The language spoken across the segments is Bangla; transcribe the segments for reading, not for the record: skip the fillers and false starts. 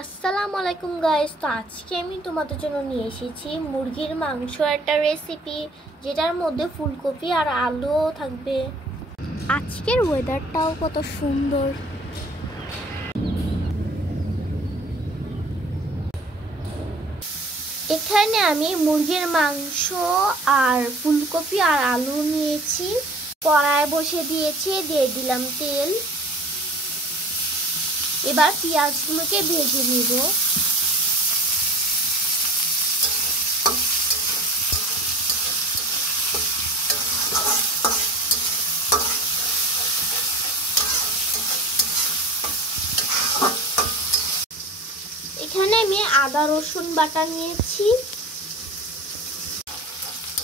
আসসালামু আলাইকুম গাইস। তো আজকে আমি তোমাদের জন্য নিয়ে এসেছি মুরগির মাংস একটা রেসিপি, যেটার মধ্যে ফুলকপি আর আলুও থাকবে। আজকের ওয়েদারটাও কত সুন্দর। এখানে আমি মুরগির মাংস আর ফুলকপি আর আলু নিয়েছি। কড়াই বসে দিয়েছি, দিয়ে দিলাম তেল। এবার পেঁয়াজগুলোকে ভেজে নিব। এখানে আমি আদা রসুন বাটা নিয়েছি।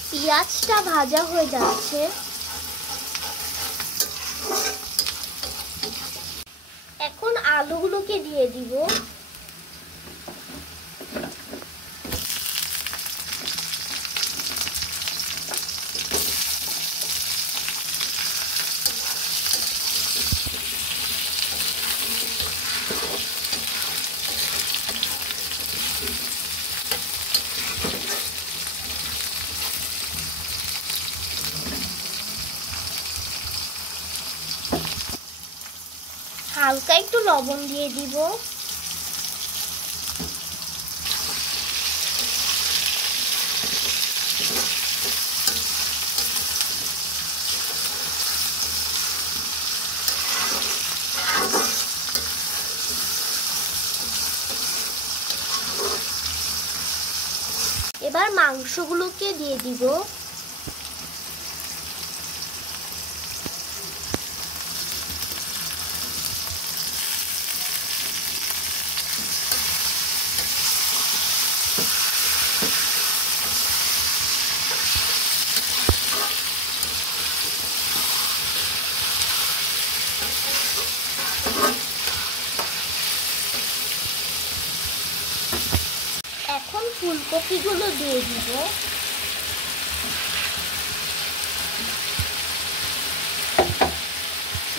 পেঁয়াজটা ভাজা হয়ে যাচ্ছে। এখন আলুগুলোকে দিয়ে দিব। হালকা একটু লবণ দিয়ে দিব। এবার মাংসগুলোকে দিয়ে দিব। এখন ফুলকপিগুলো দিয়ে দিব।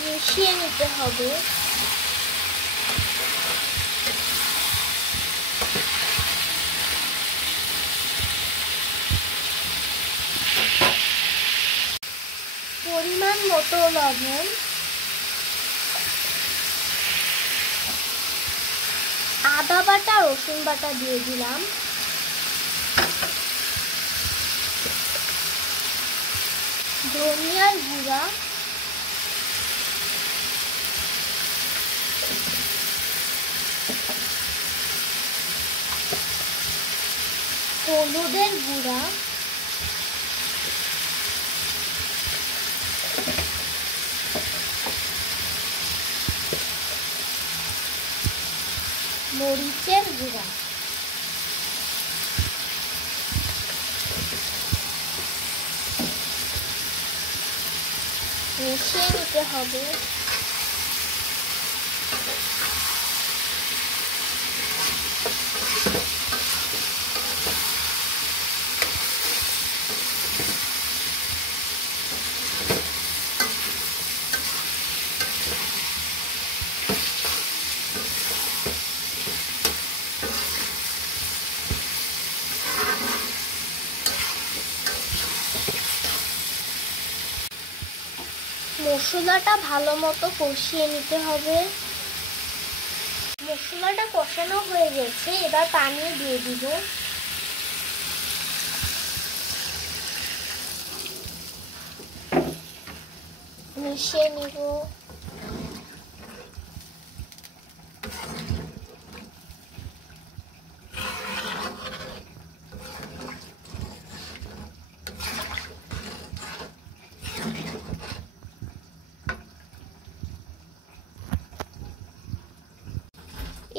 মিশিয়ে নিতে হবে। পরিমাণ মতো লবণ, আদা বাটা রসুন বাটা দিয়ে দিলাম। ধনিয়ার গুঁড়া, হলুদের গুঁড়া, মরিচের গুঁড়া, মিশিয়ে নিতে হবে। মশলাটা ভালো মতো কষিয়ে নিতে হবে। মশলাটা কষানো হয়ে গেছে, এবার পানি দিয়ে দিব। মিশিয়ে নিব।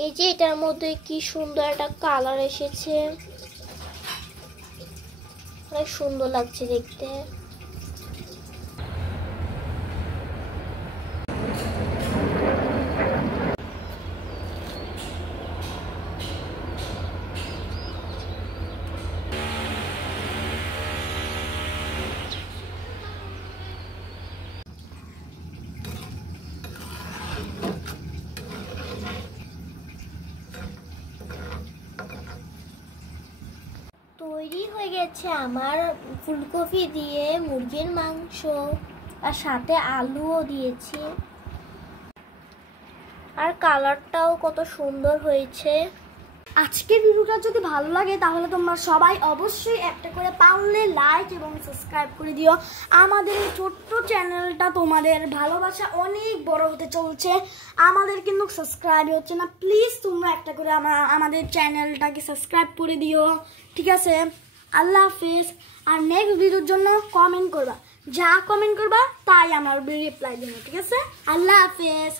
এই যে এটার মধ্যে কি সুন্দর একটা কালার এসেছে, অনেক সুন্দর লাগছে দেখতে। তৈরি হয়ে গেছে আমার ফুলকপি দিয়ে মুরগির মাংস, আর সাথে আলুও দিয়েছি, আর কালারটাও কত সুন্দর হয়েছে। আজকের ভিডিওটা যদি ভালো লাগে তাহলে তোমরা সবাই অবশ্যই একটা করে পারলে লাইক এবং সাবস্ক্রাইব করে দিও। আমাদের এই ছোট্ট চ্যানেলটা তোমাদের ভালোবাসা অনেক বড় হতে চলছে, আমাদের কিন্তু সাবস্ক্রাইব হচ্ছে না। প্লিজ তোমরা একটা করে আমাদের চ্যানেলটাকে সাবস্ক্রাইব করে দিও, ঠিক আছে? আল্লাহ হাফেজ। আর নেক্সট ভিডিওর জন্য কমেন্ট করবা, যা কমেন্ট করবা তাই আমার রিপ্লাই দেবো, ঠিক আছে? আল্লাহ হাফেজ।